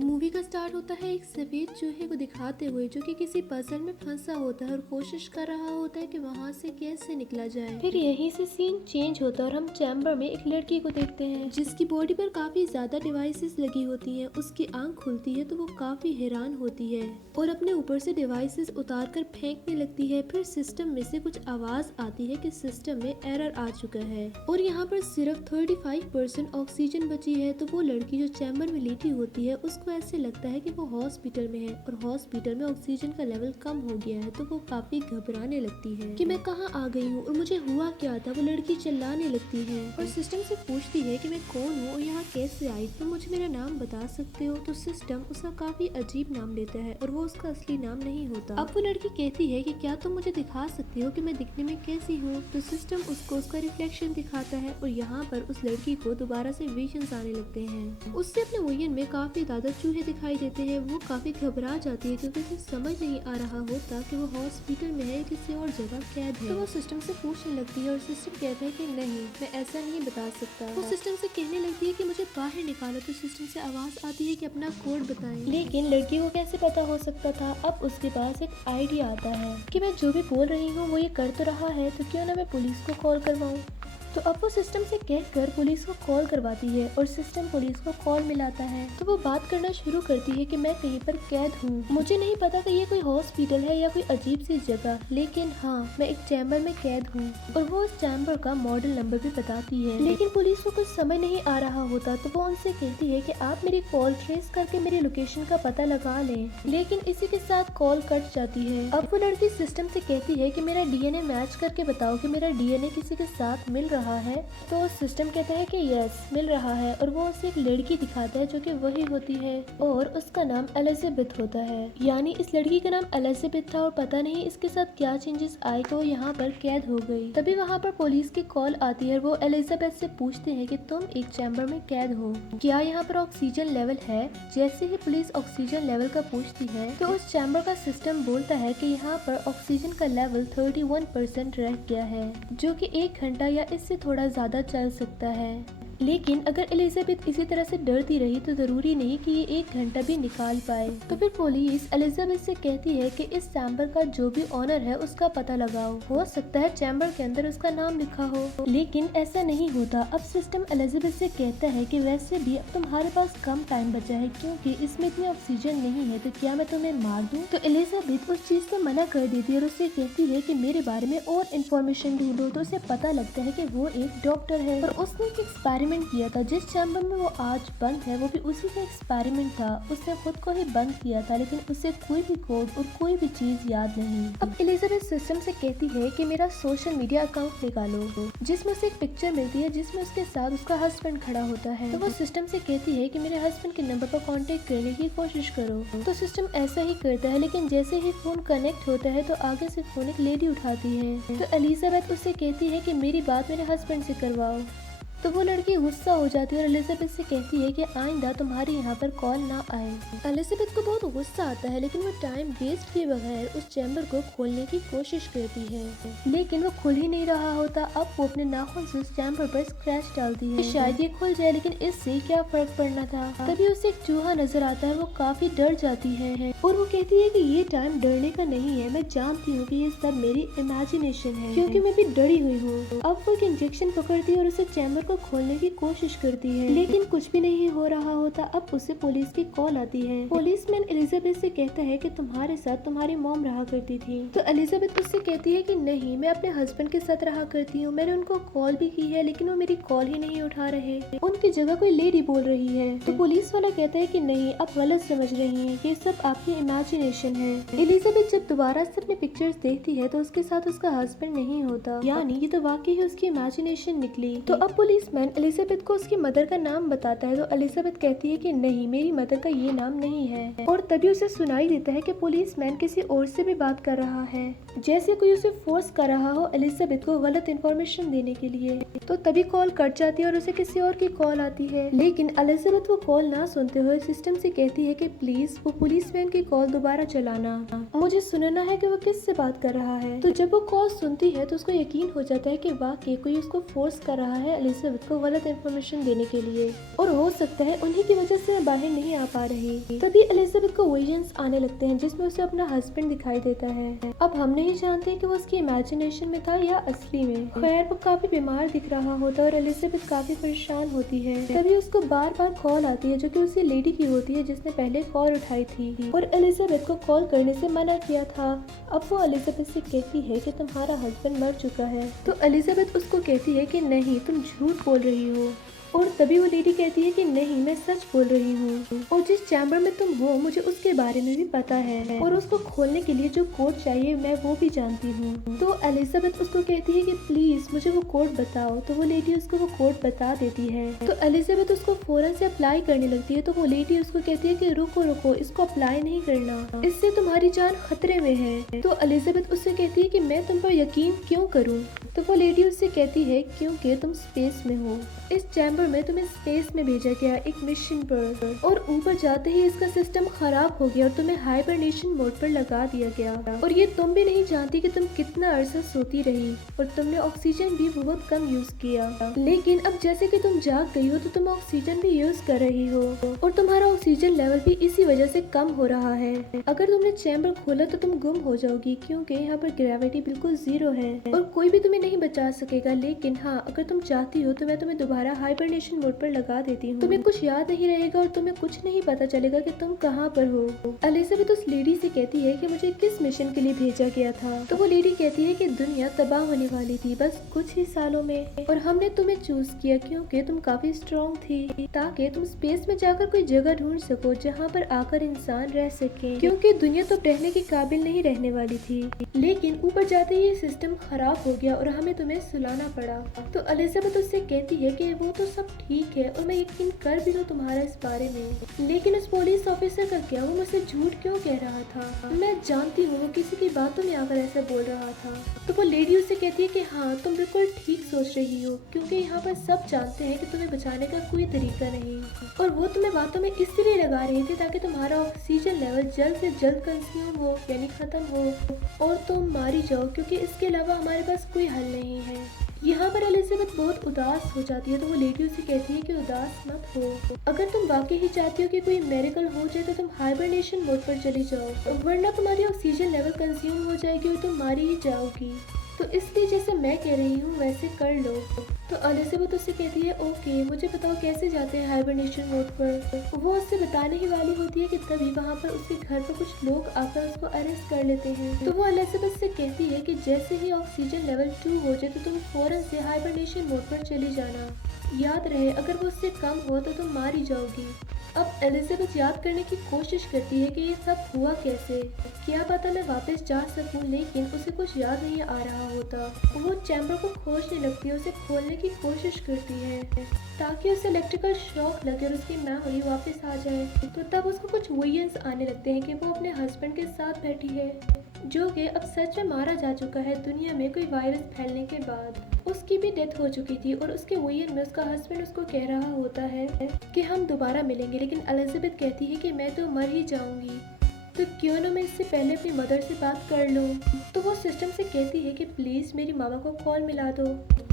Movie का start होता है एक सफेद चूहे को दिखाते हुए जो कि किसी पजल में फंसा होता है और कोशिश कर रहा होता है कि वहाँ से कैसे निकला जाए। फिर यहीं से सीन चेंज होता है और हम चैम्बर में एक लड़की को देखते हैं जिसकी बॉडी पर काफी ज्यादा डिवाइसेस लगी होती हैं। उसकी आंख खुलती है तो वो काफी हैरान होती है और अपने ऊपर से डिवाइसेस उतार कर फेंकने लगती है। फिर सिस्टम में से कुछ आवाज आती है कि सिस्टम में एरर आ चुका है और यहाँ पर सिर्फ 35% ऑक्सीजन बची है। तो वो लड़की जो चैम्बर में लेटी होती है उसको ऐसे लगता है कि वो हॉस्पिटल में है और हॉस्पिटल में ऑक्सीजन का लेवल कम हो गया है। तो वो काफी घबराने लगती है कि मैं कहाँ आ गई हूँ और मुझे हुआ क्या था। वो लड़की चिल्लाने लगती है और सिस्टम से पूछती है कि मैं कौन हूँ और यहाँ कैसे आई, तो मुझे मेरा नाम बता सकते हो। तो सिस्टम उसका काफी अजीब नाम लेता है और वो उसका असली नाम नहीं होता। अब वो लड़की कहती है कि क्या तुम मुझे दिखा सकती हो कि मैं दिखने में कैसी हूँ। तो सिस्टम उसको उसका रिफ्लेक्शन दिखाता है और यहाँ पर उस लड़की को दोबारा से विजन्स आने लगते हैं। उससे अपने विजन में काफी ज्यादा चूहे दिखाई देते हैं। वो काफी घबरा जाती है क्योंकि उसे समझ नहीं आ रहा होता कि वो हॉस्पिटल में है या किसी और जगह कैद है। तो वो सिस्टम से पूछने लगती है और सिस्टम कहता है कि नहीं, मैं ऐसा नहीं बता सकता। वो सिस्टम से कहने लगती है कि मुझे बाहर निकालो। तो सिस्टम से आवाज आती है कि अपना कोड बताएं। लेकिन लड़की को कैसे पता हो सकता था। अब उसके पास एक आइडिया आता है कि मैं जो भी बोल रही हूँ वो ये कर तो रहा है, तो क्यों ना मैं पुलिस को कॉल करवाऊँ। तो अब वो सिस्टम से कहकर पुलिस को कॉल करवाती है और सिस्टम पुलिस को कॉल मिलाता है। तो वो बात करना शुरू करती है कि मैं कहीं पर कैद हूँ, मुझे नहीं पता कि ये कोई हॉस्पिटल है या कोई अजीब सी जगह, लेकिन हाँ मैं एक चैम्बर में कैद हूँ। और वो उस चैम्बर का मॉडल नंबर भी बताती है। लेकिन पुलिस को कुछ समझ नहीं आ रहा होता तो वो उनसे कहती है कि आप मेरी कॉल ट्रेस करके मेरी लोकेशन का पता लगा लें। लेकिन इसी के साथ कॉल कट जाती है। अब वो लड़की सिस्टम से कहती है कि मेरा डीएनए मैच करके बताओ कि मेरा डीएनए किसी के साथ मिल रहा है। तो सिस्टम कहता है कि यस मिल रहा है और वो उसे एक लड़की दिखाता है जो कि वही होती है और उसका नाम एलिजाबेथ होता है। यानी इस लड़की का नाम एलिजाबेथ था और पता नहीं इसके साथ क्या चेंजेस आए तो यहाँ पर कैद हो गई। तभी वहाँ पर पुलिस की कॉल आती है। वो एलिजाबेथ से पूछते हैं कि तुम एक चैम्बर में कैद हो, क्या यहाँ पर ऑक्सीजन लेवल है। जैसे ही पुलिस ऑक्सीजन लेवल का पूछती है तो उस चैम्बर का सिस्टम बोलता है कि यहाँ पर ऑक्सीजन का लेवल 31% रह गया है, जो कि 1 घंटा या इससे थोड़ा ज्यादा चल सकता है। लेकिन अगर एलिजाबेथ इसी तरह से डरती रही तो जरूरी नहीं कि ये 1 घंटा भी निकाल पाए। तो फिर पुलिस एलिजाबेथ से कहती है कि इस चैम्बर का जो भी ऑनर है उसका पता लगाओ, हो सकता है चैम्बर के अंदर उसका नाम लिखा हो। लेकिन ऐसा नहीं होता। अब सिस्टम एलिजाबेथ से कहता है कि वैसे भी अब तुम्हारे पास कम टाइम बचा है क्योंकि इसमें इतनी ऑक्सीजन नहीं है, तो क्या मैं तुम्हें मार दूं। तो एलिजाबेथ उस चीज से मना कर देती है और उससे कहती है कि मेरे बारे में और इन्फॉर्मेशन ढूंढो। तो उसे पता लगता है कि वो एक डॉक्टर है और उसने एक एक्सपेरिमेंट किया था। जिस चैम्बर में वो आज बंद है वो भी उसी का एक्सपेरिमेंट था। उसने खुद को ही बंद किया था लेकिन उसे कोई भी कोड और कोई भी चीज याद नहीं। अब एलिजाबेथ सिस्टम से कहती है कि मेरा सोशल मीडिया अकाउंट निकालो, जिसमें से एक पिक्चर मिलती है जिसमें उसके साथ उसका हस्बैंड खड़ा होता है। तो वो सिस्टम से कहती है कि मेरे हस्बैंड के नंबर पर कांटेक्ट करने की कोशिश करो। तो सिस्टम ऐसा ही करता है लेकिन जैसे ही फोन कनेक्ट होता है तो आगे से फोन एक लेडी उठाती है। तो एलिजाबेथ उससे कहती है कि मेरी बात मेरे हस्बैंड से करवाओ। तो वो लड़की गुस्सा हो जाती है और एलिजाबेथ से कहती है कि आइंदा तुम्हारे यहाँ पर कॉल ना आए। एलिजाबेथ को बहुत गुस्सा आता है लेकिन वो टाइम वेस्ट किए बगैर उस चैम्बर को खोलने की कोशिश करती है लेकिन वो खुल ही नहीं रहा होता। अब वो अपने नाखून से उस चैम्बर पर स्क्रैच डालती है, शायद ये खुल जाए, लेकिन इससे क्या फर्क पड़ना था। तभी उसे एक चूहा नजर आता है। वो काफी डर जाती है और वो कहती है कि ये टाइम डरने का नहीं है, मैं जानती हूँ कि ये सब मेरी इमेजिनेशन है क्योंकि मैं भी डरी हुई हूँ। अब वो एक इंजेक्शन पकड़ती है और उसे चैम्बर को खोलने की कोशिश करती है लेकिन कुछ भी नहीं हो रहा होता। अब उसे पुलिस की कॉल आती है। पुलिसमैन एलिजाबेथ से कहता है कि तुम्हारे साथ तुम्हारी मॉम रहा करती थी। तो एलिजाबेथ उससे कहती है कि नहीं, मैं अपने हस्बैंड के साथ रहा करती हूँ, मैंने उनको कॉल भी की है लेकिन वो मेरी कॉल ही नहीं उठा रहे, उनकी जगह कोई लेडी बोल रही है। तो पुलिस वाला कहता है कि नहीं, आप गलत समझ रही हैं, ये सब आपकी इमेजिनेशन है। एलिजाबेथ जब दोबारा से अपने पिक्चर्स देखती है तो उसके साथ उसका हस्बैंड नहीं होता, यानी ये तो वाकई ही उसकी इमेजिनेशन निकली। तो अब पुलिसमैन एलिजाबेथ को उसकी मदर का नाम बताता है। तो एलिजाबेथ कहती है कि नहीं, मेरी मदर का ये नाम नहीं है। और तभी उसे सुनाई देता है कि पुलिसमैन किसी और से भी बात कर रहा है, जैसे कोई उसे फोर्स कर रहा हो एलिजाबेथ को गलत इन्फॉर्मेशन देने के लिए। तो तभी कॉल कट जाती है और उसे किसी और की कॉल आती है लेकिन एलिजाबेथ वो कॉल ना सुनते हुए सिस्टम से कहती है कि प्लीज वो पुलिसमैन की कॉल दोबारा चलाना, मुझे सुनना है कि वो किससे बात कर रहा है। तो जब वो कॉल सुनती है तो उसको यकीन हो जाता है कि वाकई कोई उसको फोर्स कर रहा है एलिजाबेथ एलिजाबेथ को गलत इन्फॉर्मेशन देने के लिए, और हो सकता है उन्हीं की वजह से बाहर नहीं आ पा रही। तभी एलिजाबेथ को विजन्स आने लगते हैं जिसमें उसे अपना हस्बैंड दिखाई देता है। अब हम नहीं जानते कि वो उसकी इमेजिनेशन में था या असली में। खैर वो काफी बीमार दिख रहा होता है और एलिजाबेथ काफी परेशान होती है। तभी उसको बार बार कॉल आती है जो कि उसी लेडी की होती है जिसने पहले कॉल उठाई थी और एलिजाबेथ को कॉल करने से मना किया था। अब वो एलिजाबेथ से कहती है कि तुम्हारा हस्बैंड मर चुका है। तो एलिजाबेथ उसको कहती है कि नहीं, तुम झूठ बोल रही हो। और तभी वो लेडी कहती है कि नहीं, मैं सच बोल रही हूँ, और जिस चैम्बर में तुम हो मुझे उसके बारे में भी पता है, और उसको खोलने के लिए जो कोड चाहिए मैं वो भी जानती हूँ। तो एलिजाबेथ उसको कहती है कि प्लीज मुझे वो कोड बताओ। तो वो लेडी उसको वो कोड बता देती है। तो एलिजाबेथ उसको फौरन से अप्लाई करने लगती है। तो वो लेडी उसको कहती है कि रुको रुको, इसको अप्लाई नहीं करना, इससे तुम्हारी जान खतरे में है। तो एलिजाबेथ उससे कहती है कि मैं तुम पर यकीन क्यों करूँ। तो वो लेडी उससे कहती है क्योंकि तुम स्पेस में हो, इस चैम्बर में तुम्हें स्पेस में भेजा गया एक मिशन पर, और ऊपर जाते ही इसका सिस्टम खराब हो गया और तुम्हें हाइबरनेशन मोड पर लगा दिया गया। और ये तुम भी नहीं जानती कि तुम कितना अरसा सोती रही और तुमने ऑक्सीजन भी बहुत कम यूज किया। लेकिन अब जैसे कि तुम जाग गई हो तो तुम ऑक्सीजन भी यूज कर रही हो और तुम्हारा ऑक्सीजन लेवल भी इसी वजह से कम हो रहा है। अगर तुमने चैम्बर खोला तो तुम गुम हो जाओगी क्योंकि यहाँ पर ग्रेविटी बिल्कुल जीरो है और कोई भी तुम्हें नहीं बचा सकेगा। लेकिन हाँ, अगर तुम चाहती हो तो मैं तुम्हें दोबारा हाइबरनेशन मोड पर लगा देती हूँ। तुम्हें कुछ याद नहीं रहेगा और तुम्हें कुछ नहीं पता चलेगा कि तुम कहाँ पर हो। एलिजाबेथ उस लेडी से कहती है कि मुझे किस मिशन के लिए भेजा गया था। तो वो लेडी कहती है कि दुनिया तबाह होने वाली थी बस कुछ ही सालों में, और हमने तुम्हें चूज किया क्योंकि तुम काफी स्ट्रॉन्ग थी, ताकि तुम स्पेस में जाकर कोई जगह ढूंढ सको जहाँ पर आकर इंसान रह सके, क्योंकि दुनिया तो रहने के काबिल नहीं रहने वाली थी। लेकिन ऊपर जाते ही सिस्टम खराब हो गया और हमें तुम्हें सुलाना पड़ा। तो एलिजाबेथ उससे कहती है कि वो तो सब ठीक है और मैं यकीन कर भी लूं तुम्हारा इस बारे में, लेकिन उस पुलिस ऑफिसर का क्या, वो मुझसे झूठ क्यों कह रहा था। मैं जानती हूँ वो किसी की बातों में आकर ऐसा बोल रहा था। तो वो लेडी उससे कहती है कि हाँ, तुम बिल्कुल ठीक सोच रही हो क्योंकि यहाँ पर सब जानते हैं कि तुम्हें बचाने का कोई तरीका नहीं, और वो तुम्हें बातों में इसलिए लगा रही थी ताकि तुम्हारा ऑक्सीजन लेवल जल्द से जल्द कंज्यूम हो, यानी खत्म हो और तुम मारी जाओ, क्योंकि इसके अलावा हमारे पास कोई हल नहीं है। यहाँ पर एलिजाबेथ बहुत उदास हो जाती है। तो वो लेडी उसे कहती है कि उदास मत हो, अगर तुम वाकई ही चाहती हो कि कोई मेरेकल हो जाए तो तुम हाइबरनेशन मोड पर चली जाओ, वरना तुम्हारी ऑक्सीजन लेवल कंज्यूम हो जाएगी और तुम मारी ही जाओगी। तो इसलिए जैसे मैं कह रही हूँ वैसे कर लो। तो एलिजाबेथ उससे कहती है ओके, मुझे बताओ कैसे जाते हैं हाइबरनेशन मोड पर। वो उससे बताने ही वाली होती है कि तभी वहाँ पर उसके घर पर कुछ लोग आकर उसको अरेस्ट कर लेते हैं। तो वो एलिजाबेथ से कहती है कि जैसे ही ऑक्सीजन लेवल 2 हो जाए तो तुम फौरन से हाइबरनेशन मोड पर चली जाना। याद रहे अगर वो उससे कम हो तो तुम मारी जाओगी। अब एलिजाबेथ याद करने की कोशिश करती है कि ये सब हुआ कैसे, क्या पता मैं वापस जा सकूं, लेकिन उसे कुछ याद नहीं आ रहा होता। वो चैम्बर को खोजने लगती है, उसे खोलने की कोशिश करती है ताकि उसे इलेक्ट्रिकल शॉक लगे और उसकी मेमोरी वापस आ जाए। तो तब उसको कुछ विजन्स आने लगते हैं कि वो अपने हस्बैंड के साथ बैठी है जो कि अब सच में मारा जा चुका है दुनिया में कोई वायरस फैलने के बाद। उसकी भी डेथ हो चुकी थी और उसके विजन में उसका हस्बैंड उसको कह रहा होता है कि हम दोबारा मिलेंगे, लेकिन एलिजाबेथ कहती है कि मैं तो मर ही जाऊंगी, तो क्यों ना मैं इससे पहले अपनी मदर से बात कर लूं। तो वो सिस्टम से कहती है कि प्लीज मेरी मामा को कॉल मिला दो,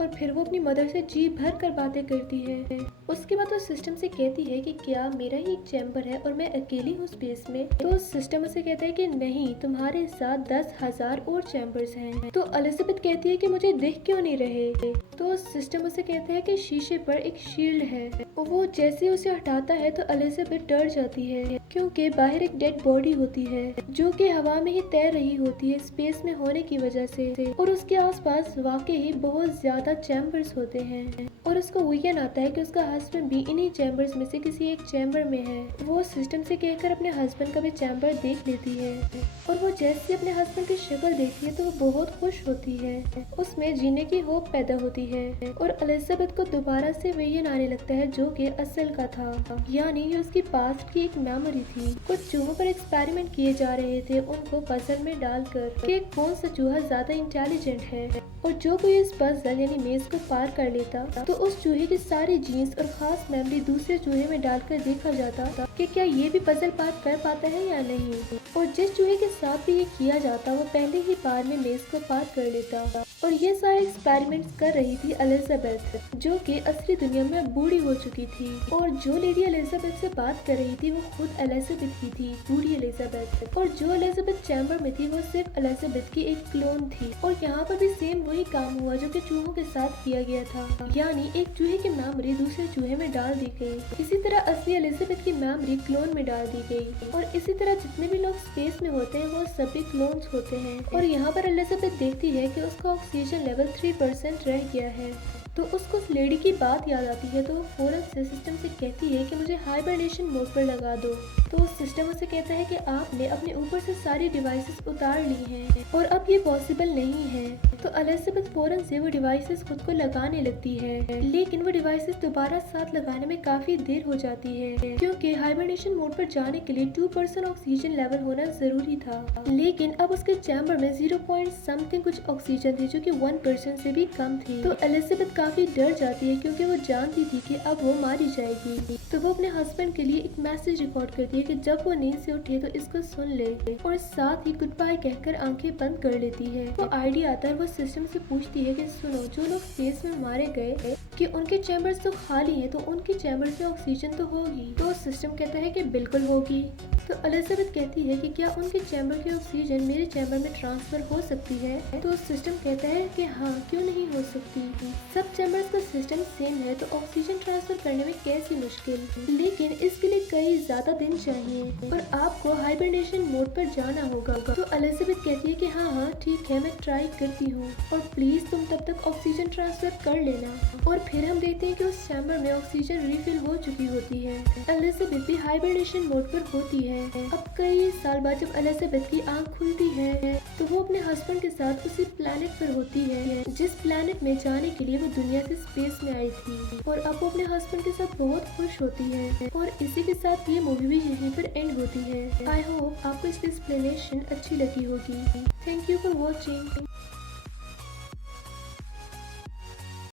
और फिर वो अपनी मदर से जी भर कर बातें करती है। उसके बाद वो सिस्टम से कहती है कि क्या मेरा ही एक चैम्बर है और मैं अकेली हूँ स्पेस में। तो सिस्टम उसे कहता है कि नहीं, तुम्हारे साथ 10,000 और चैम्बर्स हैं। तो एलिजाबेथ कहती है कि मुझे दिख क्यों नहीं रहे। तो सिस्टम उसे कहता है कि शीशे पर एक शील्ड है। वो जैसे उसे हटाता है तो एलिजाबेथ डर जाती है क्योंकि बाहर एक डेड बॉडी होती है जो कि हवा में ही तैर रही होती है स्पेस में होने की वजह से, और उसके आसपास वाकई बहुत ज्यादा चैम्बर्स होते हैं। और उसको विजन आता है कि उसका हस्बैंड भी इन्हीं चैम्बर्स में से किसी एक चैम्बर में है। वो सिस्टम से कहकर अपने हस्बैंड का भी चैम्बर देख लेती है, और वो जैसे अपने हस्बैंड की शक्ल देखती है तो वो बहुत खुश होती है। उसमें जीने की होप पैदा होती है और एलिजाबेथ को दोबारा से विजन आने लगता है जो कि असल का था, यानी ये उसकी पास्ट की एक मेमोरी थी। कुछ चूहों पर एक्सपेरिमेंट किए जा रहे थे उनको पजल में डालकर कि कौन सा चूहा ज्यादा इंटेलिजेंट है, और जो कोई इस पजल यानी मेज को पार कर लेता तो उस चूहे की सारी जीन्स और खास मेमोरी दूसरे चूहे में डालकर देखा जाता कि क्या ये भी पजल पार कर पाता है या नहीं। और जिस चूहे के साथ भी ये किया जाता वो पहले ही बार में मेज को पार कर लेता। और ये सारे एक्सपेरिमेंट्स कर रही थी एलिजाबेथ, जो कि असली दुनिया में बूढ़ी हो चुकी थी। और जो लेडी एलिजाबेथ से बात कर रही थी वो खुद एलिजाबेथ ही थी, बूढ़ी एलिजाबेथ। और जो एलिजाबेथ चैम्बर में थी वो सिर्फ एलिजाबेथ की एक क्लोन थी। और यहाँ पर भी सेम वही काम हुआ जो कि चूहों के साथ किया गया था, यानी एक चूहे की मेमोरी दूसरे चूहे में डाल दी गई। इसी तरह असली एलिजाबेथ की मेमोरी क्लोन में डाल दी गई। और इसी तरह जितने भी लोग स्पेस में होते हैं वो सभी क्लोन्स होते हैं। और यहाँ पर एलिजाबेथ देखती है कि उसका ऑक्सीजन लेवल 3% रह गया है। तो उसको उस लेडी की बात याद आती है, तो वो फौरन से सिस्टम से कहती है कि मुझे हाइबरनेशन मोड पर लगा दो। तो उस सिस्टम उसे कहता है कि आपने अपने ऊपर से सारी डिवाइसेस उतार ली हैं और अब ये पॉसिबल नहीं है। तो एलिजाबेथ फौरन से वो डिवाइसेस खुद को लगाने लगती है, लेकिन वो डिवाइसेस दोबारा साथ लगाने में काफी देर हो जाती है, क्योंकि हाइबरनेशन मोड पर जाने के लिए 2% ऑक्सीजन लेवल होना जरूरी था। लेकिन अब उसके चैम्बर में 0 पॉइंट समथिंग कुछ ऑक्सीजन थी, जो कि 1% से भी कम थी। तो एलिजाबेथ काफी डर जाती है, क्योंकि वो जानती थी कि अब वो मारी जाएगी। तो वो अपने हस्बैंड के लिए एक मैसेज रिकॉर्ड करती है कि जब वो नींद से उठे तो इसको सुन ले, और साथ ही गुड बाय कहकर आंखें बंद कर लेती है। वो आइडिया आता है, वो सिस्टम से पूछती है कि सुनो, जो लोग स्पेस में मारे गए कि उनके चैम्बर्स तो खाली हैं, तो उनके चैम्बर्स में ऑक्सीजन तो होगी। तो सिस्टम कहता है कि बिल्कुल होगी। तो एलिजाबेथ कहती है कि क्या उनके चैम्बर की ऑक्सीजन मेरे चैम्बर में ट्रांसफर हो सकती है। तो सिस्टम कहता है कि हाँ, क्यों नहीं हो सकती। सब चैम्बर्स का सिस्टम सेम है, तो ऑक्सीजन ट्रांसफर करने में कैसी मुश्किल। लेकिन इसके लिए कई ज्यादा दिन चाहिए और आपको हाइबरनेशन मोड पर जाना होगा। तो एलिजाबेथ कहती है कि हाँ ठीक है, मैं ट्राई करती हूँ, और प्लीज तुम तब तक ऑक्सीजन ट्रांसफर कर लेना। और फिर हम देखते हैं कि उस चैम्बर में ऑक्सीजन रिफिल हो चुकी होती है। एलिजाबेथ भी हाइबरनेशन मोड पर होती है। अब कई साल बाद जब एलिजाबेथ की आंख खुलती है तो वो अपने हस्बैंड के साथ उसी प्लेनेट पर होती है जिस प्लेनेट में जाने के लिए वो दुनिया से स्पेस में आई थी। और अब वो अपने हस्बैंड के साथ बहुत खुश होती है। और इसी के साथ ये मूवी भी यहीं पर एंड होती है। आई होप आपको इसकी एक्सप्लेनेशन अच्छी लगी होगी। Thank you for watching.